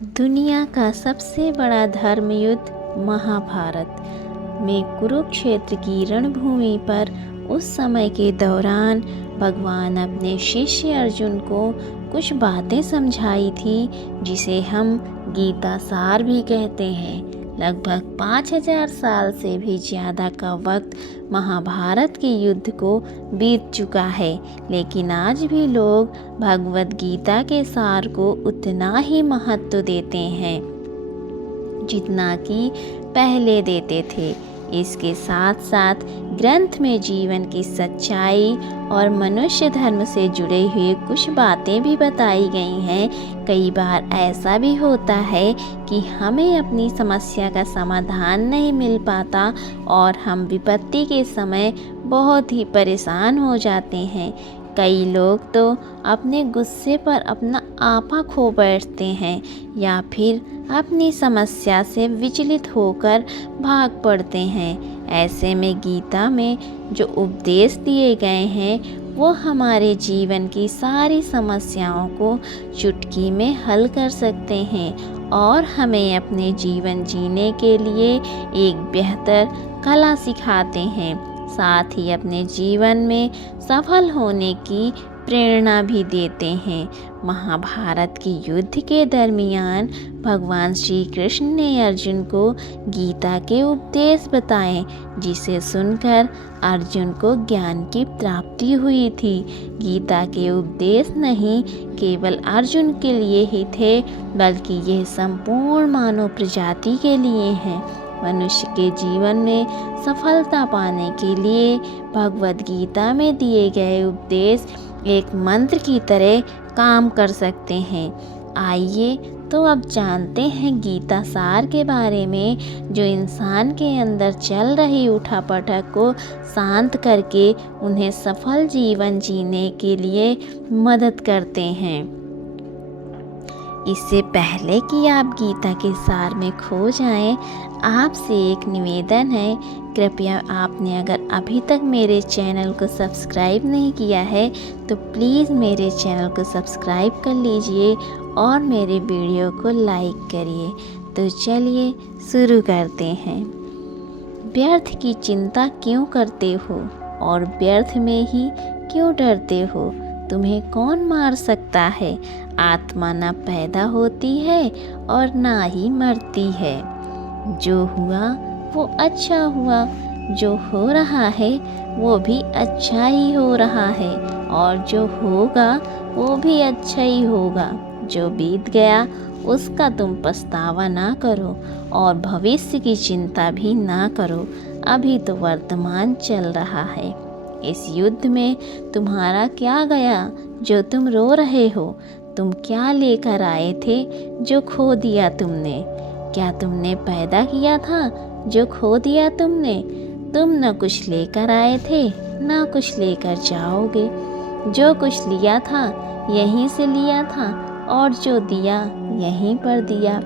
दुनिया का सबसे बड़ा धर्म युद्ध महाभारत में कुरुक्षेत्र की रणभूमि पर उस समय के दौरान भगवान अपने शिष्य अर्जुन को कुछ बातें समझाई थी, जिसे हम गीता सार भी कहते हैं। लगभग 5000 साल से भी ज़्यादा का वक्त महाभारत के युद्ध को बीत चुका है, लेकिन आज भी लोग भगवद गीता के सार को उतना ही महत्व देते हैं जितना कि पहले देते थे। इसके साथ साथ ग्रंथ में जीवन की सच्चाई और मनुष्य धर्म से जुड़े हुए कुछ बातें भी बताई गई हैं। कई बार ऐसा भी होता है कि हमें अपनी समस्या का समाधान नहीं मिल पाता और हम विपत्ति के समय बहुत ही परेशान हो जाते हैं। कई लोग तो अपने गुस्से पर अपना आपा खो बैठते हैं या फिर अपनी समस्या से विचलित होकर भाग पड़ते हैं। ऐसे में गीता में जो उपदेश दिए गए हैं वो हमारे जीवन की सारी समस्याओं को चुटकी में हल कर सकते हैं और हमें अपने जीवन जीने के लिए एक बेहतर कला सिखाते हैं। साथ ही अपने जीवन में सफल होने की प्रेरणा भी देते हैं। महाभारत के युद्ध के दरमियान भगवान श्री कृष्ण ने अर्जुन को गीता के उपदेश बताए, जिसे सुनकर अर्जुन को ज्ञान की प्राप्ति हुई थी। गीता के उपदेश नहीं केवल अर्जुन के लिए ही थे, बल्कि यह संपूर्ण मानव प्रजाति के लिए हैं। मनुष्य के जीवन में सफलता पाने के लिए भगवद गीता में दिए गए उपदेश एक मंत्र की तरह काम कर सकते हैं। आइए तो अब जानते हैं गीता सार के बारे में, जो इंसान के अंदर चल रही उठापटक को शांत करके उन्हें सफल जीवन जीने के लिए मदद करते हैं। इससे पहले कि आप गीता के सार में खो जाएं, आपसे एक निवेदन है, कृपया आपने अगर अभी तक मेरे चैनल को सब्सक्राइब नहीं किया है तो प्लीज़ मेरे चैनल को सब्सक्राइब कर लीजिए और मेरे वीडियो को लाइक करिए। तो चलिए शुरू करते हैं। व्यर्थ की चिंता क्यों करते हो और व्यर्थ में ही क्यों डरते हो? तुम्हें कौन मार सकता है? आत्मा ना पैदा होती है और ना ही मरती है। जो हुआ वो अच्छा हुआ, जो हो रहा है वो भी अच्छा ही हो रहा है और जो होगा वो भी अच्छा ही होगा। जो बीत गया उसका तुम पछतावा ना करो और भविष्य की चिंता भी ना करो। अभी तो वर्तमान चल रहा है। इस युद्ध में तुम्हारा क्या गया जो तुम रो रहे हो? तुम क्या लेकर आए थे जो खो दिया तुमने? क्या तुमने पैदा किया था जो खो दिया तुमने? तुम न कुछ लेकर आए थे न कुछ लेकर जाओगे। जो कुछ लिया था यहीं से लिया था और जो दिया यहीं पर दिया।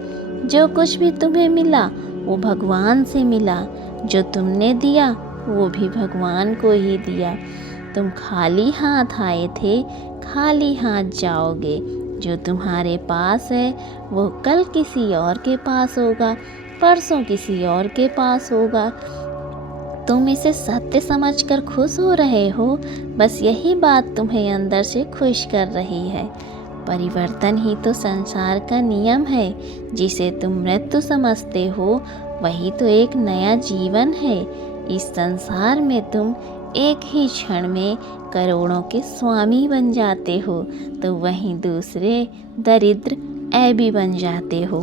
जो कुछ भी तुम्हें मिला वो भगवान से मिला। जो तुमने दिया वो भी भगवान को ही दिया। तुम खाली हाथ आए थे, खाली हाथ जाओगे। जो तुम्हारे पास है वो कल किसी और के पास होगा, परसों किसी और के पास होगा। तुम इसे सत्य समझकर खुश हो रहे हो, बस यही बात तुम्हें अंदर से खुश कर रही है। परिवर्तन ही तो संसार का नियम है। जिसे तुम मृत्यु समझते हो वही तो एक नया जीवन है। इस संसार में तुम एक ही क्षण में करोड़ों के स्वामी बन जाते हो, तो वहीं दूसरे दरिद्र ऐबी बन जाते हो।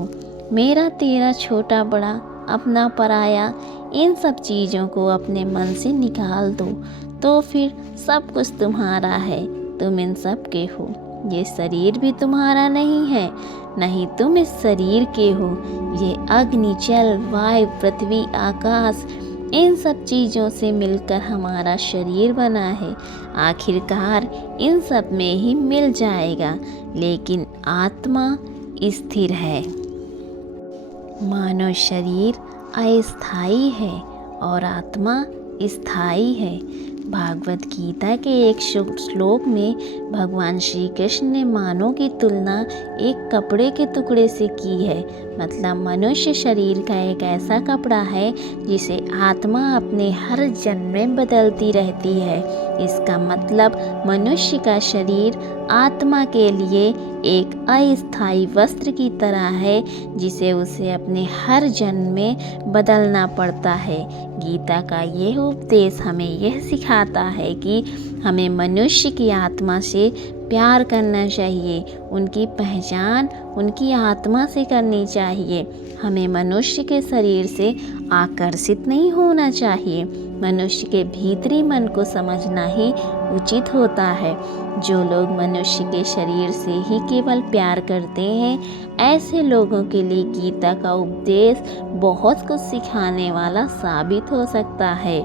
मेरा तेरा, छोटा बड़ा, अपना पराया, इन सब चीज़ों को अपने मन से निकाल दो, तो फिर सब कुछ तुम्हारा है। तुम इन सब के हो। ये शरीर भी तुम्हारा नहीं है, नहीं तुम इस शरीर के हो। ये अग्नि, जल, वायु, पृथ्वी, आकाश, इन सब चीज़ों से मिलकर हमारा शरीर बना है। आखिरकार इन सब में ही मिल जाएगा, लेकिन आत्मा स्थिर है। मानव शरीर अस्थायी है और आत्मा स्थायी है। भागवत गीता के एक श्लोक में भगवान श्री कृष्ण ने मानव की तुलना एक कपड़े के टुकड़े से की है। मतलब मनुष्य शरीर का एक ऐसा कपड़ा है जिसे आत्मा अपने हर जन्म में बदलती रहती है। इसका मतलब मनुष्य का शरीर आत्मा के लिए एक अस्थायी वस्त्र की तरह है जिसे उसे अपने हर जन्म में बदलना पड़ता है। गीता का यह उपदेश हमें यह सिखाता है कि हमें मनुष्य की आत्मा से प्यार करना चाहिए, उनकी पहचान उनकी आत्मा से करनी चाहिए। हमें मनुष्य के शरीर से आकर्षित नहीं होना चाहिए। मनुष्य के भीतरी मन को समझना ही उचित होता है। जो लोग मनुष्य के शरीर से ही केवल प्यार करते हैं, ऐसे लोगों के लिए गीता का उपदेश बहुत कुछ सिखाने वाला साबित हो सकता है।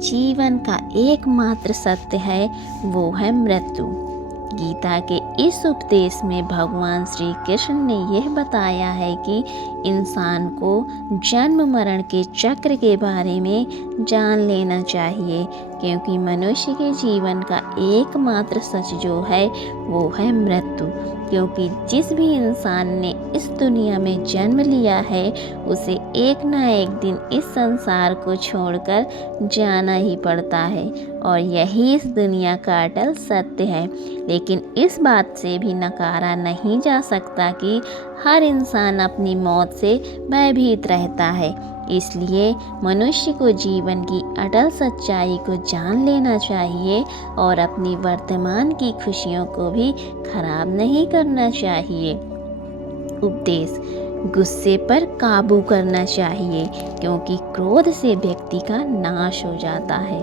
जीवन का एकमात्र सत्य है, वो है मृत्यु। गीता के इस उपदेश में भगवान श्री कृष्ण ने यह बताया है कि इंसान को जन्म मरण के चक्र के बारे में जान लेना चाहिए, क्योंकि मनुष्य के जीवन का एकमात्र सच जो है वो है मृत्यु। क्योंकि जिस भी इंसान ने इस दुनिया में जन्म लिया है उसे एक ना एक दिन इस संसार को छोड़कर जाना ही पड़ता है, और यही इस दुनिया का अटल सत्य है। लेकिन इस बात से भी नकारा नहीं जा सकता कि हर इंसान अपनी मौत से भयभीत रहता है। इसलिए मनुष्य को जीवन की अटल सच्चाई को जान लेना चाहिए और अपनी वर्तमान की खुशियों को भी खराब नहीं करना चाहिए। उपदेश: गुस्से पर काबू करना चाहिए, क्योंकि क्रोध से व्यक्ति का नाश हो जाता है।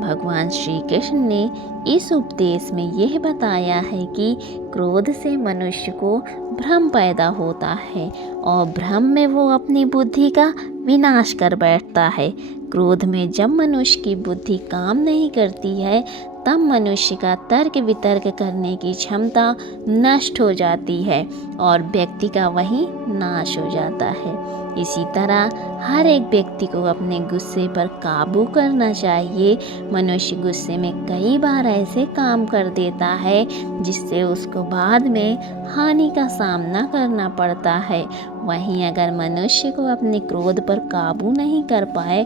भगवान श्री कृष्ण ने इस उपदेश में यह बताया है कि क्रोध से मनुष्य को भ्रम पैदा होता है और भ्रम में वो अपनी बुद्धि का विनाश कर बैठता है। क्रोध में जब मनुष्य की बुद्धि काम नहीं करती है तब मनुष्य का तर्क वितर्क करने की क्षमता नष्ट हो जाती है और व्यक्ति का वही नाश हो जाता है। इसी तरह हर एक व्यक्ति को अपने गुस्से पर काबू करना चाहिए। मनुष्य गुस्से में कई बार ऐसे काम कर देता है जिससे उसको बाद में हानि का सामना करना पड़ता है। वहीं अगर मनुष्य को अपने क्रोध पर काबू नहीं कर पाए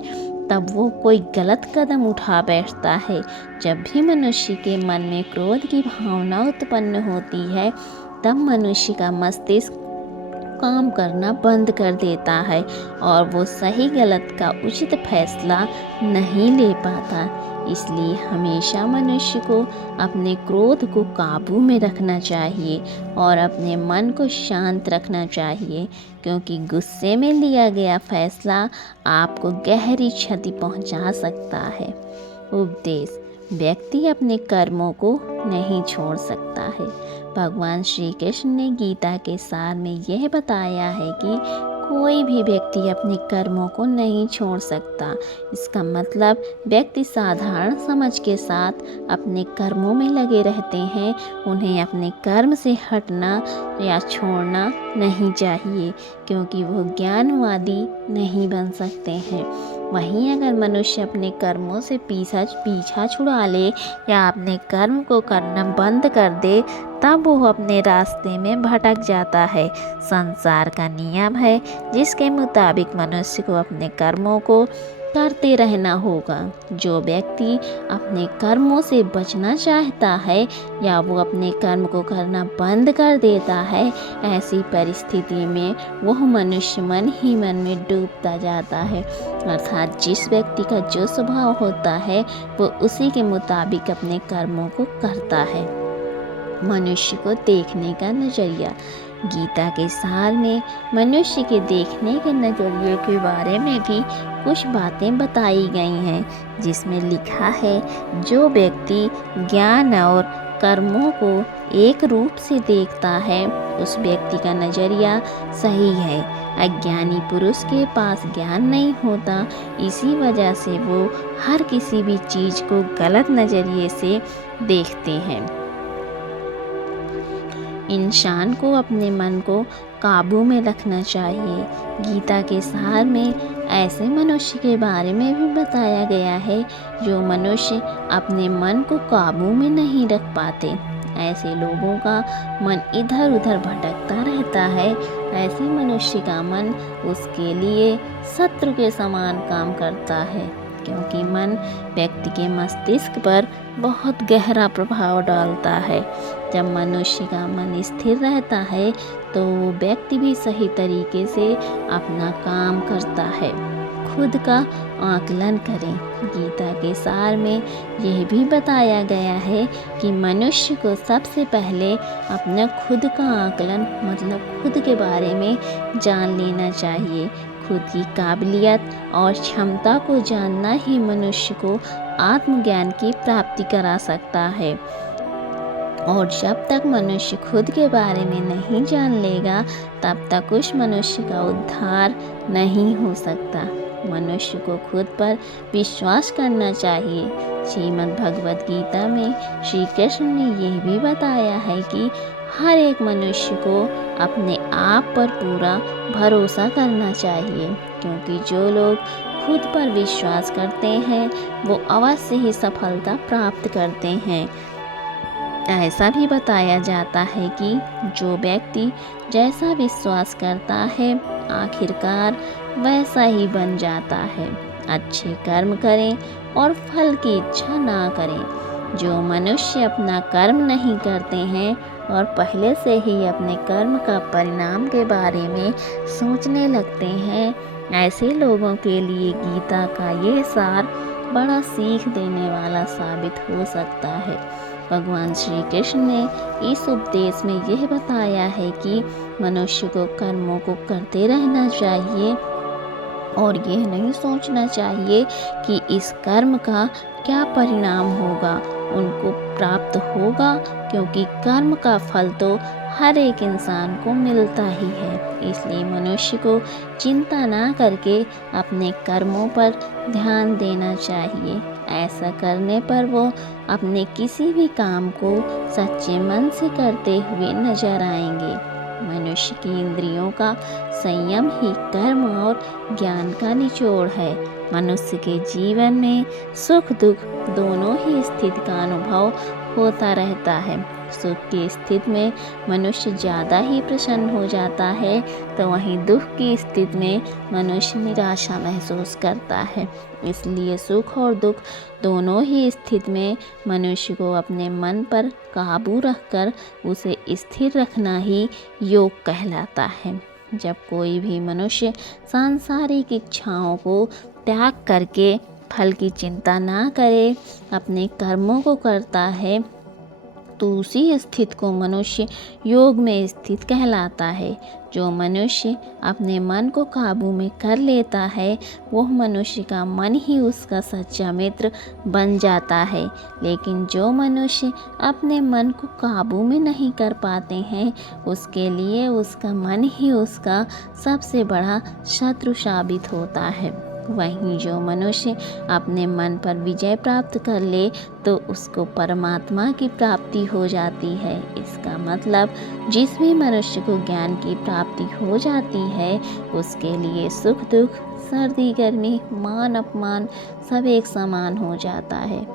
तब वो कोई गलत कदम उठा बैठता है। जब भी मनुष्य के मन में क्रोध की भावना उत्पन्न होती है तब मनुष्य का मस्तिष्क काम करना बंद कर देता है और वो सही गलत का उचित फैसला नहीं ले पाता। इसलिए हमेशा मनुष्य को अपने क्रोध को काबू में रखना चाहिए और अपने मन को शांत रखना चाहिए, क्योंकि गुस्से में लिया गया फैसला आपको गहरी क्षति पहुंचा सकता है। उपदेश: व्यक्ति अपने कर्मों को नहीं छोड़ सकता है। भगवान श्री कृष्ण ने गीता के सार में यह बताया है कि कोई भी व्यक्ति अपने कर्मों को नहीं छोड़ सकता। इसका मतलब व्यक्ति साधारण समझ के साथ अपने कर्मों में लगे रहते हैं। उन्हें अपने कर्म से हटना या छोड़ना नहीं चाहिए, क्योंकि वो ज्ञानवादी नहीं बन सकते हैं। वहीं अगर मनुष्य अपने कर्मों से पीछा छुड़ा ले या अपने कर्म को करना बंद कर दे तब वो अपने रास्ते में भटक जाता है। संसार का नियम है जिसके मुताबिक मनुष्य को अपने कर्मों को करते रहना होगा। जो व्यक्ति अपने कर्मों से बचना चाहता है या वो अपने कर्म को करना बंद कर देता है, ऐसी परिस्थिति में वह मनुष्य मन ही मन में डूबता जाता है। अर्थात जिस व्यक्ति का जो स्वभाव होता है वो उसी के मुताबिक अपने कर्मों को करता है। मनुष्य को देखने का नजरिया: गीता के सार में मनुष्य के देखने के नजरिए के बारे में भी कुछ बातें बताई गई हैं, जिसमें लिखा है जो व्यक्ति ज्ञान और कर्मों को एक रूप से देखता है उस व्यक्ति का नजरिया सही है। अज्ञानी पुरुष के पास ज्ञान नहीं होता, इसी वजह से वो हर किसी भी चीज़ को गलत नजरिए से देखते हैं। इंसान को अपने मन को काबू में रखना चाहिए। गीता के सार में ऐसे मनुष्य के बारे में भी बताया गया है जो मनुष्य अपने मन को काबू में नहीं रख पाते। ऐसे लोगों का मन इधर उधर भटकता रहता है। ऐसे मनुष्य का मन उसके लिए शत्रु के समान काम करता है, क्योंकि मन व्यक्ति के मस्तिष्क पर बहुत गहरा प्रभाव डालता है। जब मनुष्य का मन स्थिर रहता है तो वो व्यक्ति भी सही तरीके से अपना काम करता है। खुद का आकलन करें। गीता के सार में यह भी बताया गया है कि मनुष्य को सबसे पहले अपना खुद का आकलन मतलब खुद के बारे में जान लेना चाहिए। खुद की काबिलियत और क्षमता को जानना ही मनुष्य को आत्मज्ञान की प्राप्ति करा सकता है। और जब तक मनुष्य खुद के बारे में नहीं जान लेगा तब तक उस मनुष्य का उद्धार नहीं हो सकता। मनुष्य को खुद पर विश्वास करना चाहिए। श्रीमद् भगवद गीता में श्री कृष्ण ने यह भी बताया है कि हर एक मनुष्य को अपने आप पर पूरा भरोसा करना चाहिए, क्योंकि जो लोग खुद पर विश्वास करते हैं वो अवश्य ही सफलता प्राप्त करते हैं। ऐसा भी बताया जाता है कि जो व्यक्ति जैसा विश्वास करता है आखिरकार वैसा ही बन जाता है। अच्छे कर्म करें और फल की इच्छा ना करें। जो मनुष्य अपना कर्म नहीं करते हैं और पहले से ही अपने कर्म का परिणाम के बारे में सोचने लगते हैं, ऐसे लोगों के लिए गीता का ये सार बड़ा सीख देने वाला साबित हो सकता है। भगवान श्री कृष्ण ने इस उपदेश में यह बताया है कि मनुष्य को कर्मों को करते रहना चाहिए और यह नहीं सोचना चाहिए कि इस कर्म का क्या परिणाम होगा, उनको प्राप्त होगा, क्योंकि कर्म का फल तो हर एक इंसान को मिलता ही है। इसलिए मनुष्य को चिंता ना करके अपने कर्मों पर ध्यान देना चाहिए। ऐसा करने पर वो अपने किसी भी काम को सच्चे मन से करते हुए नजर आएंगे। मनुष्य की इंद्रियों का संयम ही कर्म और ज्ञान का निचोड़ है। मनुष्य के जीवन में सुख दुख दोनों ही स्थिति का अनुभव होता रहता है। सुख की स्थिति में मनुष्य ज़्यादा ही प्रसन्न हो जाता है, तो वहीं दुख की स्थिति में मनुष्य निराशा महसूस करता है। इसलिए सुख और दुख दोनों ही स्थिति में मनुष्य को अपने मन पर काबू रखकर उसे स्थिर रखना ही योग कहलाता है। जब कोई भी मनुष्य सांसारिक इच्छाओं को त्याग करके फल की चिंता ना करे, अपने कर्मों को करता है, तो उसी स्थिति को मनुष्य योग में स्थित कहलाता है। जो मनुष्य अपने मन को काबू में कर लेता है वह मनुष्य का मन ही उसका सच्चा मित्र बन जाता है। लेकिन जो मनुष्य अपने मन को काबू में नहीं कर पाते हैं उसके लिए उसका मन ही उसका सबसे बड़ा शत्रु साबित होता है। वहीं जो मनुष्य अपने मन पर विजय प्राप्त कर ले तो उसको परमात्मा की प्राप्ति हो जाती है। इसका मतलब जिस भी मनुष्य को ज्ञान की प्राप्ति हो जाती है उसके लिए सुख दुख सर्दी गर्मी मान अपमान सब एक समान हो जाता है।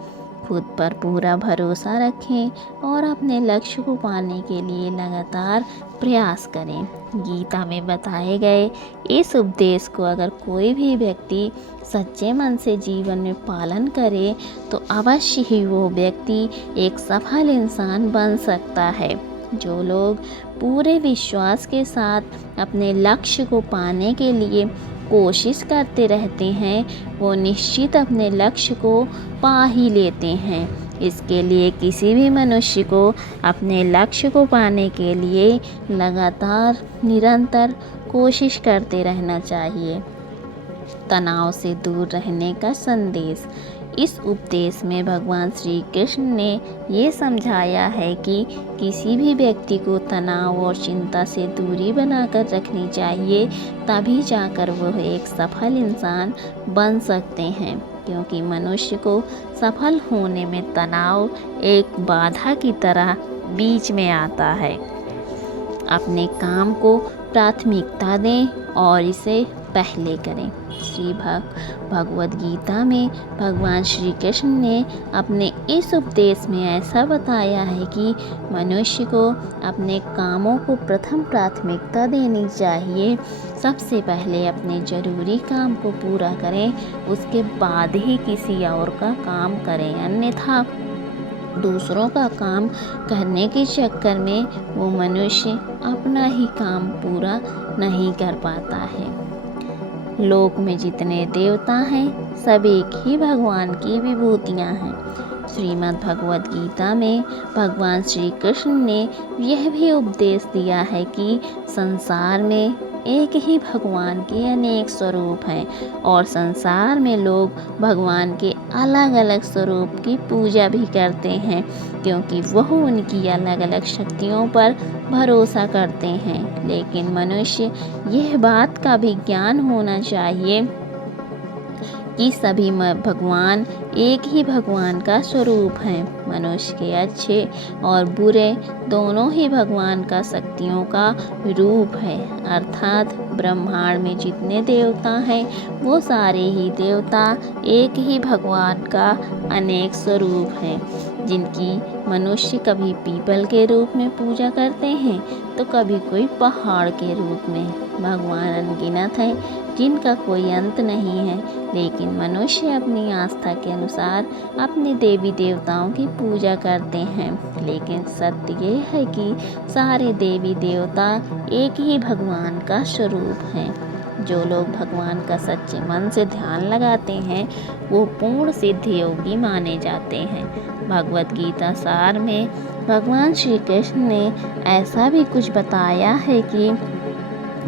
खुद पर पूरा भरोसा रखें और अपने लक्ष्य को पाने के लिए लगातार प्रयास करें। गीता में बताए गए इस उपदेश को अगर कोई भी व्यक्ति सच्चे मन से जीवन में पालन करे तो अवश्य ही वो व्यक्ति एक सफल इंसान बन सकता है। जो लोग पूरे विश्वास के साथ अपने लक्ष्य को पाने के लिए कोशिश करते रहते हैं वो निश्चित अपने लक्ष्य को पा ही लेते हैं। इसके लिए किसी भी मनुष्य को अपने लक्ष्य को पाने के लिए लगातार निरंतर कोशिश करते रहना चाहिए। तनाव से दूर रहने का संदेश। इस उपदेश में भगवान श्री कृष्ण ने ये समझाया है कि किसी भी व्यक्ति को तनाव और चिंता से दूरी बनाकर रखनी चाहिए, तभी जाकर वह एक सफल इंसान बन सकते हैं। क्योंकि मनुष्य को सफल होने में तनाव एक बाधा की तरह बीच में आता है। अपने काम को प्राथमिकता दें और इसे पहले करें। श्री भगवद गीता में भगवान श्री कृष्ण ने अपने इस उपदेश में ऐसा बताया है कि मनुष्य को अपने कामों को प्रथम प्राथमिकता देनी चाहिए। सबसे पहले अपने ज़रूरी काम को पूरा करें, उसके बाद ही किसी और का काम करें, अन्यथा दूसरों का काम करने के चक्कर में वो मनुष्य अपना ही काम पूरा नहीं कर पाता है। लोक में जितने देवता हैं सब एक ही भगवान की विभूतियाँ हैं। श्रीमद् भगवद गीता में भगवान श्री कृष्ण ने यह भी उपदेश दिया है कि संसार में एक ही भगवान के अनेक स्वरूप हैं और संसार में लोग भगवान के अलग अलग स्वरूप की पूजा भी करते हैं, क्योंकि वह उनकी अलग अलग शक्तियों पर भरोसा करते हैं। लेकिन मनुष्य यह बात का भी ज्ञान होना चाहिए कि सभी भगवान एक ही भगवान का स्वरूप हैं। मनुष्य के अच्छे और बुरे दोनों ही भगवान का शक्तियों का रूप है, अर्थात ब्रह्मांड में जितने देवता हैं वो सारे ही देवता एक ही भगवान का अनेक स्वरूप हैं, जिनकी मनुष्य कभी पीपल के रूप में पूजा करते हैं तो कभी कोई पहाड़ के रूप में। भगवान अनगिनत हैं जिनका कोई अंत नहीं है, लेकिन मनुष्य अपनी आस्था के अनुसार अपने देवी देवताओं की पूजा करते हैं। लेकिन सत्य ये है कि सारे देवी देवता एक ही भगवान का स्वरूप हैं। जो लोग भगवान का सच्चे मन से ध्यान लगाते हैं वो पूर्ण सिद्ध योगी माने जाते हैं। भगवद गीता सार में भगवान श्री कृष्ण ने ऐसा भी कुछ बताया है कि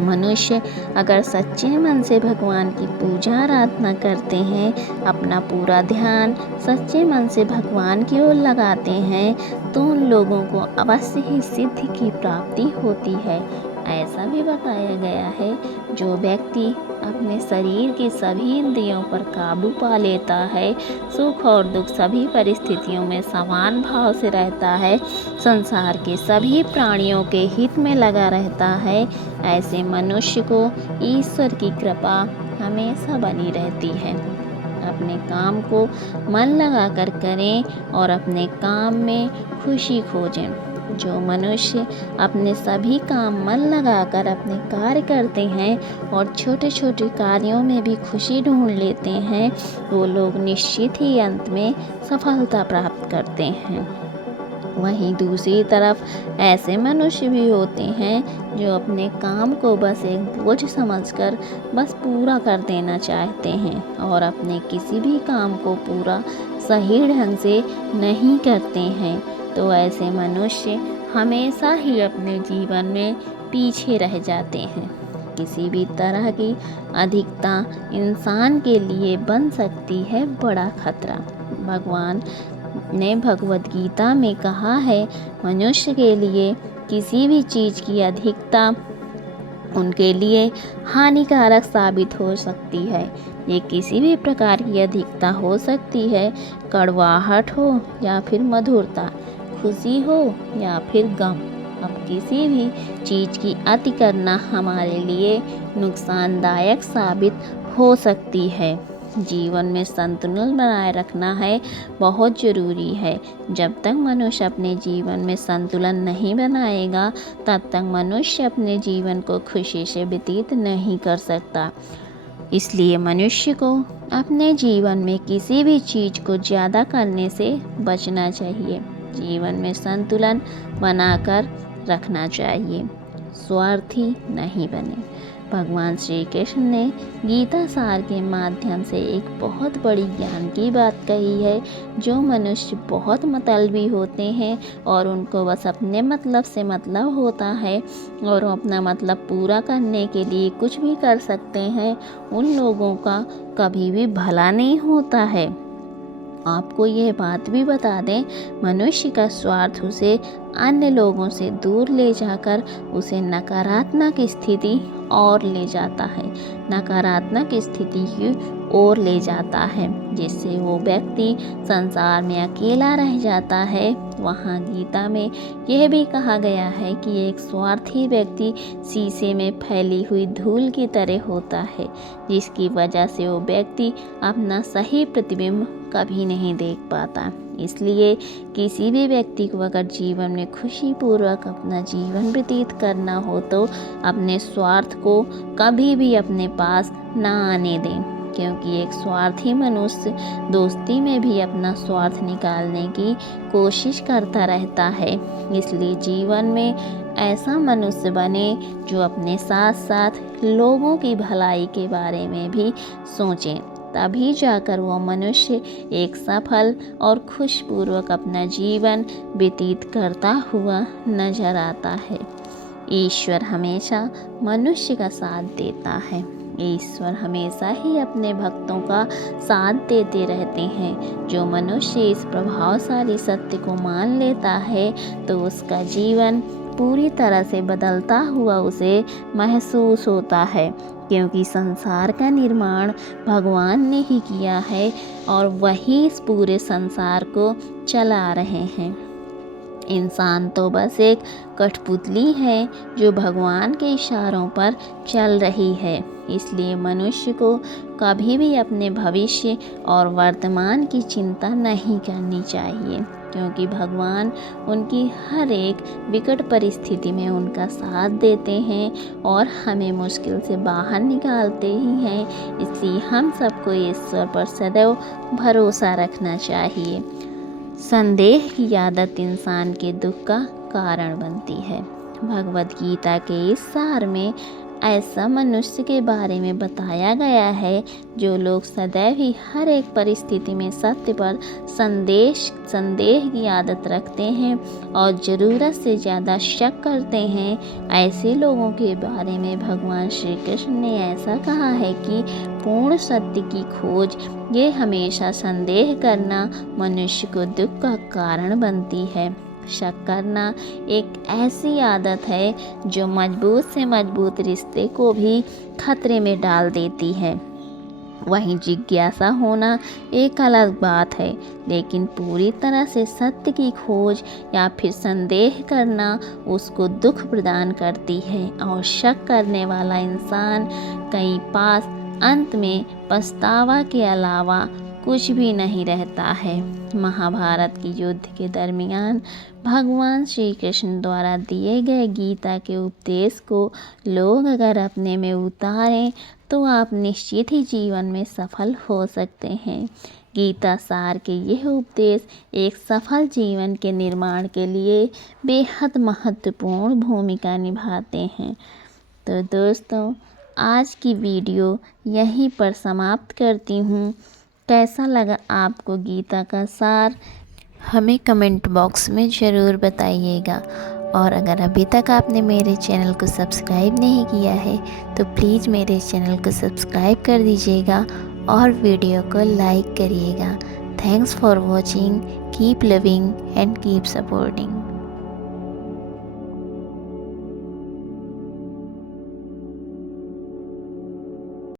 मनुष्य अगर सच्चे मन से भगवान की पूजा आराधना करते हैं, अपना पूरा ध्यान सच्चे मन से भगवान की ओर लगाते हैं, तो उन लोगों को अवश्य ही सिद्धि की प्राप्ति होती है। ऐसा भी बताया गया है, जो व्यक्ति अपने शरीर की सभी इंद्रियों पर काबू पा लेता है, सुख और दुख सभी परिस्थितियों में समान भाव से रहता है, संसार के सभी प्राणियों के हित में लगा रहता है, ऐसे मनुष्य को ईश्वर की कृपा हमेशा बनी रहती है। अपने काम को मन लगाकर करें और अपने काम में खुशी खोजें। जो मनुष्य अपने सभी काम मन लगाकर अपने कार्य करते हैं और छोटे छोटे कार्यों में भी खुशी ढूंढ लेते हैं, वो लोग निश्चित ही अंत में सफलता प्राप्त करते हैं। वहीं दूसरी तरफ ऐसे मनुष्य भी होते हैं जो अपने काम को बस एक बोझ समझकर बस पूरा कर देना चाहते हैं और अपने किसी भी काम को पूरा सही ढंग से नहीं करते हैं। तो ऐसे मनुष्य हमेशा ही अपने जीवन में पीछे रह जाते हैं। किसी भी तरह की अधिकता इंसान के लिए बन सकती है बड़ा खतरा। भगवान ने भगवद गीता में कहा है, मनुष्य के लिए किसी भी चीज़ की अधिकता उनके लिए हानिकारक साबित हो सकती है। ये किसी भी प्रकार की अधिकता हो सकती है, कड़वाहट हो या फिर मधुरता, खुशी हो या फिर गम। अब किसी भी चीज़ की अति करना हमारे लिए नुकसानदायक साबित हो सकती है। जीवन में संतुलन बनाए रखना है बहुत ज़रूरी है। जब तक मनुष्य अपने जीवन में संतुलन नहीं बनाएगा, तब तक मनुष्य अपने जीवन को खुशी से व्यतीत नहीं कर सकता। इसलिए मनुष्य को अपने जीवन में किसी भी चीज़ को ज़्यादा करने से बचना चाहिए। जीवन में संतुलन बनाकर रखना चाहिए, स्वार्थी नहीं बने। भगवान श्री कृष्ण ने गीता सार के माध्यम से एक बहुत बड़ी ज्ञान की बात कही है। जो मनुष्य बहुत मतलबी होते हैं और उनको बस अपने मतलब से मतलब होता है और वो अपना मतलब पूरा करने के लिए कुछ भी कर सकते हैं, उन लोगों का कभी भी भला नहीं होता है। आपको यह बात भी बता दें, मनुष्य का स्वार्थ उसे अन्य लोगों से दूर ले जाकर उसे नकारात्मक स्थिति और ले जाता है। नकारात्मक स्थिति की ओर ले जाता है, जिससे वो व्यक्ति संसार में अकेला रह जाता है। वहाँ गीता में यह भी कहा गया है कि एक स्वार्थी व्यक्ति शीशे में फैली हुई धूल की तरह होता है, जिसकी वजह से वो व्यक्ति अपना सही प्रतिबिंब कभी नहीं देख पाता। इसलिए किसी भी व्यक्ति को अगर जीवन में खुशीपूर्वक अपना जीवन व्यतीत करना हो तो अपने स्वार्थ को कभी भी अपने पास ना आने दें, क्योंकि एक स्वार्थी मनुष्य दोस्ती में भी अपना स्वार्थ निकालने की कोशिश करता रहता है। इसलिए जीवन में ऐसा मनुष्य बने जो अपने साथ साथ लोगों की भलाई के बारे में भी सोचें, तभी जाकर वो मनुष्य एक सफल और खुशपूर्वक अपना जीवन व्यतीत करता हुआ नजर आता है। ईश्वर हमेशा मनुष्य का साथ देता है। ईश्वर हमेशा ही अपने भक्तों का साथ देते रहते हैं। जो मनुष्य इस प्रभावशाली सत्य को मान लेता है तो उसका जीवन पूरी तरह से बदलता हुआ उसे महसूस होता है, क्योंकि संसार का निर्माण भगवान ने ही किया है और वही इस पूरे संसार को चला रहे हैं। इंसान तो बस एक कठपुतली है जो भगवान के इशारों पर चल रही है। इसलिए मनुष्य को कभी भी अपने भविष्य और वर्तमान की चिंता नहीं करनी चाहिए, क्योंकि भगवान उनकी हर एक विकट परिस्थिति में उनका साथ देते हैं और हमें मुश्किल से बाहर निकालते ही हैं। इसलिए हम सबको ईश्वर पर सदैव भरोसा रखना चाहिए। संदेह की आदत इंसान के दुख का कारण बनती है। भगवद गीता के इस सार में ऐसा मनुष्य के बारे में बताया गया है जो लोग सदैव ही हर एक परिस्थिति में सत्य पर संदेह की आदत रखते हैं और ज़रूरत से ज़्यादा शक करते हैं। ऐसे लोगों के बारे में भगवान श्री कृष्ण ने ऐसा कहा है कि पूर्ण सत्य की खोज ये हमेशा संदेह करना मनुष्य को दुख का कारण बनती है। शक करना एक ऐसी आदत है जो मजबूत से मजबूत रिश्ते को भी खतरे में डाल देती है। वहीं जिज्ञासा होना एक अलग बात है, लेकिन पूरी तरह से सत्य की खोज या फिर संदेह करना उसको दुख प्रदान करती है और शक करने वाला इंसान कई पास अंत में पछतावा के अलावा कुछ भी नहीं रहता है। महाभारत के युद्ध के दरमियान भगवान श्री कृष्ण द्वारा दिए गए गीता के उपदेश को लोग अगर अपने में उतारें तो आप निश्चित ही जीवन में सफल हो सकते हैं। गीता सार के यह उपदेश एक सफल जीवन के निर्माण के लिए बेहद महत्वपूर्ण भूमिका निभाते हैं। तो दोस्तों, आज की वीडियो यहीं पर समाप्त करती हूँ। कैसा लगा आपको गीता का सार, हमें कमेंट बॉक्स में ज़रूर बताइएगा। और अगर अभी तक आपने मेरे चैनल को सब्सक्राइब नहीं किया है तो प्लीज़ मेरे चैनल को सब्सक्राइब कर दीजिएगा और वीडियो को लाइक करिएगा। Thanks for watching, keep loving and keep supporting.